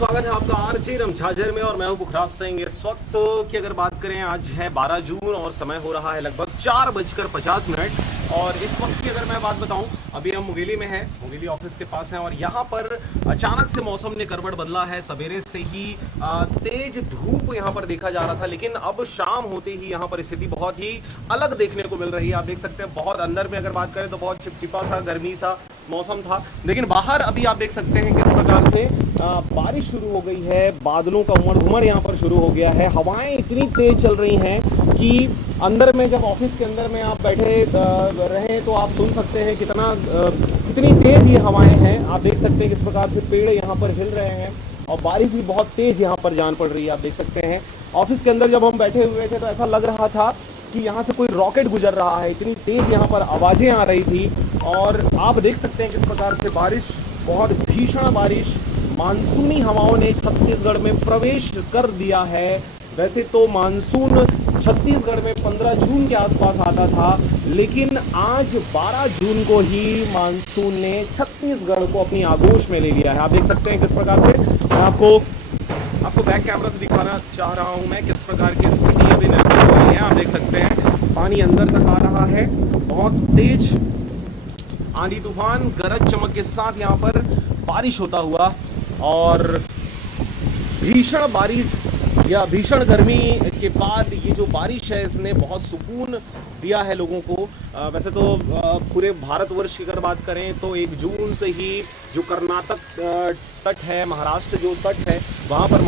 स्वागत है आपका आरजे रमझाझर में और मैं हूं पुखराज सिंह। इस वक्त की अगर बात करें, आज है 12 जून और समय हो रहा है लगभग 4:50 और इस वक्त की अगर मैं बात बताऊं, अभी हम मुंगेली में हैं, मुंगेली ऑफिस के पास हैं और यहाँ पर अचानक से मौसम ने करवट बदला है। सवेरे से ही तेज धूप यहाँ पर देखा जा रहा था, लेकिन अब शाम होते ही यहाँ पर स्थिति बहुत ही अलग देखने को मिल रही है। आप देख सकते हैं बहुत अंदर में अगर बात करें तो बहुत चिपचिपा सा गर्मी सा मौसम था, लेकिन बाहर अभी आप देख सकते हैं किस प्रकार से बारिश शुरू हो गई है। बादलों का उमड़ घुमड़ यहाँ पर शुरू हो गया है। हवाएं इतनी तेज चल रही हैं कि अंदर में जब ऑफिस के अंदर में आप बैठे रहें तो आप सुन सकते हैं कितनी तेज ये हवाएं हैं। आप देख सकते हैं किस प्रकार से पेड़ यहाँ पर हिल रहे हैं और बारिश भी बहुत तेज यहाँ पर जान पड़ रही है। आप देख सकते हैं ऑफिस के अंदर जब हम बैठे हुए थे तो ऐसा लग रहा था कि यहाँ से कोई रॉकेट गुजर रहा है, इतनी तेज यहाँ पर आवाज़ें आ रही थी। और आप देख सकते हैं किस प्रकार से बारिश, बहुत भीषण बारिश, मानसूनी हवाओं ने छत्तीसगढ़ में प्रवेश कर दिया है। वैसे तो मानसून छत्तीसगढ़ में 15 जून के आसपास आता था, लेकिन आज 12 जून को ही मानसून ने छत्तीसगढ़ को अपनी आगोश में ले लिया है। आप देख सकते हैं किस प्रकार से, मैं आपको बैक कैमरा से दिखाना चाह रहा हूं मैं किस प्रकार की स्थिति अभी निर्मित हो रही है। आप देख सकते हैं पानी अंदर तक आ रहा है, बहुत तेज आंधी तूफान गरज चमक के साथ यहाँ पर बारिश होता हुआ और भीषण बारिश या भीषण गर्मी के बाद ये जो बारिश है इसने बहुत सुकून दिया है लोगों को। वैसे तो पूरे भारतवर्ष की अगर बात करें तो 1 जून से ही जो कर्नाटक तट है, महाराष्ट्र जो तट है, वहाँ पर